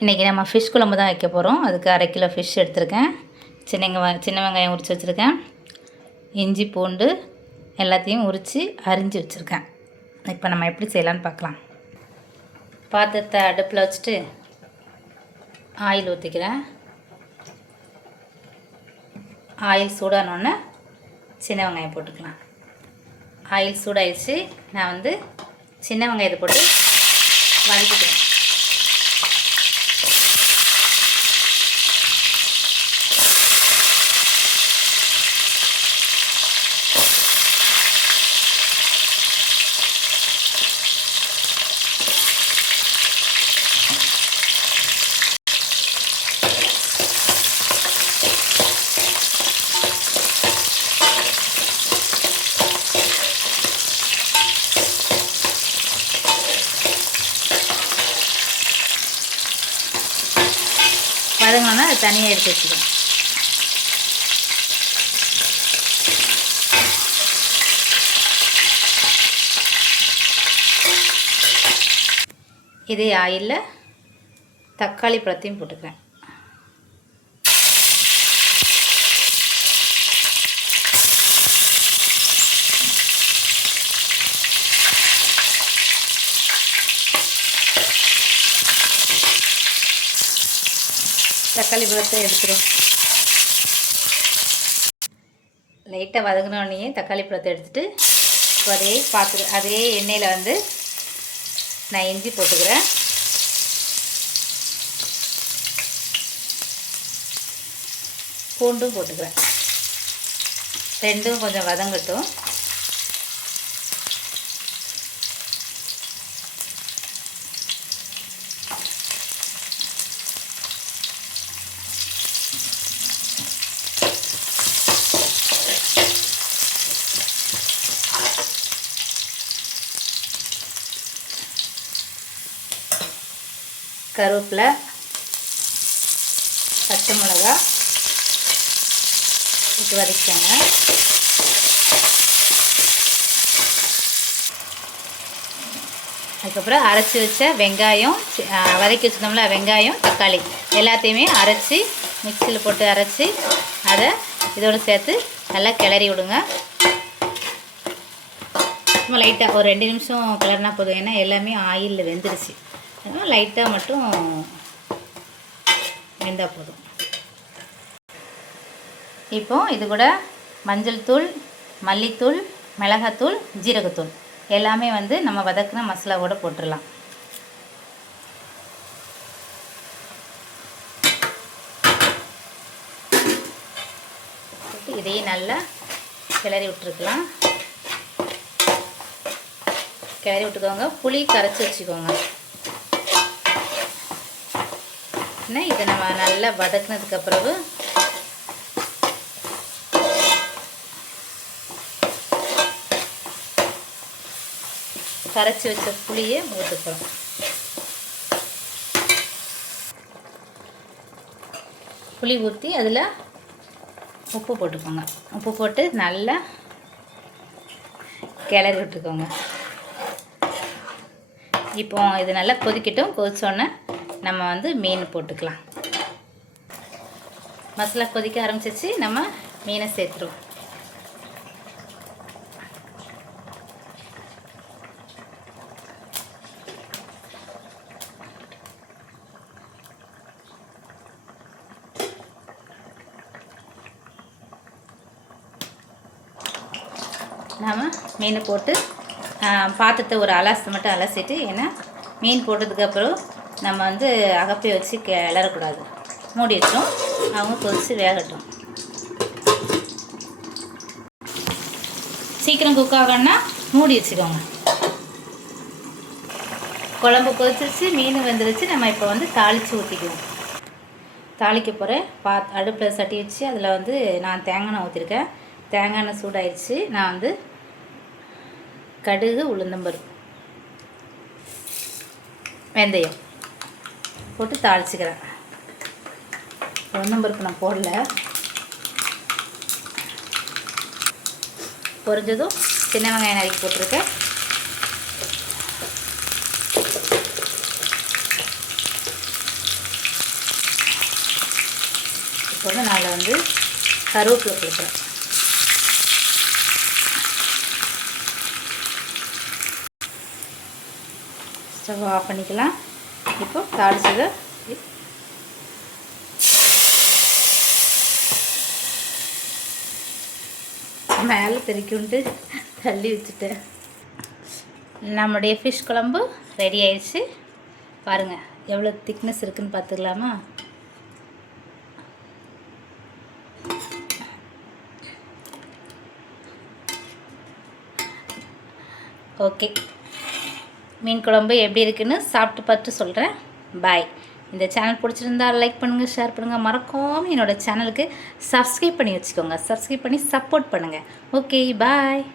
இன்றைக்கி நம்ம ஃபிஷ் குழம்பு தான் வைக்க போகிறோம். அதுக்கு 1/2 கிலோ ஃபிஷ் எடுத்திருக்கேன். சின்ன வெங்காயம் உரித்து வச்சுருக்கேன். இஞ்சி பூண்டு எல்லாத்தையும் உரித்து அரிஞ்சு வச்சுருக்கேன். இப்போ நம்ம எப்படி செய்யலான்னு பார்க்கலாம். பாத்திரத்தை அடுப்பில் வச்சுட்டு ஆயில் ஊற்றிக்கிறேன். ஆயில் சூடானோடனே சின்ன வெங்காயம் போட்டுக்கலாம். ஆயில் சூடாயிடுச்சு. நான் சின்ன வெங்காயத்தை போட்டு வதக்கிக்கிறேன். வதங்கினா அது தனியாக எடுத்து வச்சுக்கணும். இதே ஆயிலில் தக்காளி பழத்தையும் போட்டுக்கிறேன். தக்காளி பழத்தை எடுத்துடும். லைட்டாக வதங்கினோடனே தக்காளி பழத்தை எடுத்துகிட்டு அதே எண்ணெயில் நான் இஞ்சி போட்டுக்கிறேன். பூண்டும் போட்டுக்கிறேன். ரெண்டும் கொஞ்சம் வதங்கட்டும். கருவேப்பிலை, பச்சை மிளகா இது வதக்கிக்கோங்க. அதுக்கப்புறம் அரைச்சி வச்ச வெங்காயம், வதக்கி வச்சுருந்தோம்ல வெங்காயம் தக்காளி எல்லாத்தையுமே அரைச்சி மிக்சியில் போட்டு அரைச்சி அதை இதோடு சேர்த்து நல்லா கிளறி விடுங்க. சும்மா லைட்டாக ஒரு 2 நிமிஷம் கிளறினா போதும். ஏன்னா எல்லாமே ஆயிலில் வெந்துருச்சு. லைட்டாக மட்டும் வெந்தால் போதும். இப்போது இது கூட மஞ்சள் தூள், மல்லித்தூள், மிளகாத்தூள், ஜீரகத்தூள் எல்லாமே நம்ம வதக்கின மசாலாவோடு போட்டுடலாம். போட்டு இதையும் நல்லா கிளறி விட்டுருக்கலாம். கிளறி விட்டுக்கோங்க. புளி கரைச்சி வச்சுக்கோங்க. இதை நம்ம நல்லா வதக்கினதுக்கு பிறகு கரைச்சி வச்ச புளியை ஊற்றிக்கிறோம். புளி ஊற்றி அதில் உப்பு போட்டுக்கோங்க. உப்பு போட்டு நல்லா கிளறி விட்டுக்கோங்க. இப்போ இது நல்லா கொதிக்கட்டும். கொதிச்சோன்னே நம்ம மீன் போட்டுக்கலாம். மசாலா கொதிக்க ஆரம்பிச்சிச்சு. நம்ம மீனை சேர்த்துருவோம். நாம் மீனை போட்டு பாத்திரத்தை ஒரு அலசு மட்டும் அலசிட்டு, ஏன்னா மீன் போட்டதுக்கப்புறம் நம்ம அகப்பை வச்சு கிளறக்கூடாது. மூடி வச்சோம். அவங்க கொதித்து வேகட்டும். சீக்கிரம் குக் ஆகணும்னா மூடி வச்சுக்கோங்க. குழம்பு கொதிச்சிருச்சு, மீன் வெந்துருச்சு. நம்ம இப்போ தாளித்து ஊற்றிக்குவோம். தாளிக்க போகிறேன். அடுப்பில் சட்டி வச்சு அதில் நான் தேங்காய் எண்ணெய் ஊற்றிருக்கேன். தேங்காய் எண்ணெய் சூடாயிடுச்சு. நான் கடுகு, உளுந்தம்பருப்பு, வெந்தயம் போட்டு தாளிச்சுக்கிறேன். உளுந்தம்பருப்பு நான் போடல. பொரிஞ்சதும் சின்ன வெங்காயம் நறுக்கி போட்டிருக்கேன். இப்போ வந்து நான் வந்து கருவேப்பிலை கொடுக்குறேன். ஸ்டவ் ஆஃப் பண்ணிக்கலாம். இப்போ தாளிச்சதை மேலே தெறிக்கிட்டு தள்ளி வச்சுட்டேன். நம்முடைய ஃபிஷ் குழம்பு ரெடி ஆயிடுச்சு. பாருங்கள் எவ்வளோ திக்னஸ் இருக்குதுன்னு பார்த்துக்கலாமா? ஓகே, மீன் குழம்பு எப்படி இருக்குன்னு சாப்பிட்டு பார்த்து சொல்கிறேன். பாய். இந்த சேனல் பிடிச்சிருந்தா லைக் பண்ணுங்கள், ஷேர் பண்ணுங்கள், மறக்காமல் என்னோடய சேனலுக்கு சப்ஸ்கிரைப் பண்ணி வச்சுக்கோங்க. சப்ஸ்கிரைப் பண்ணி சப்போர்ட் பண்ணுங்கள். ஓகே, பாய்.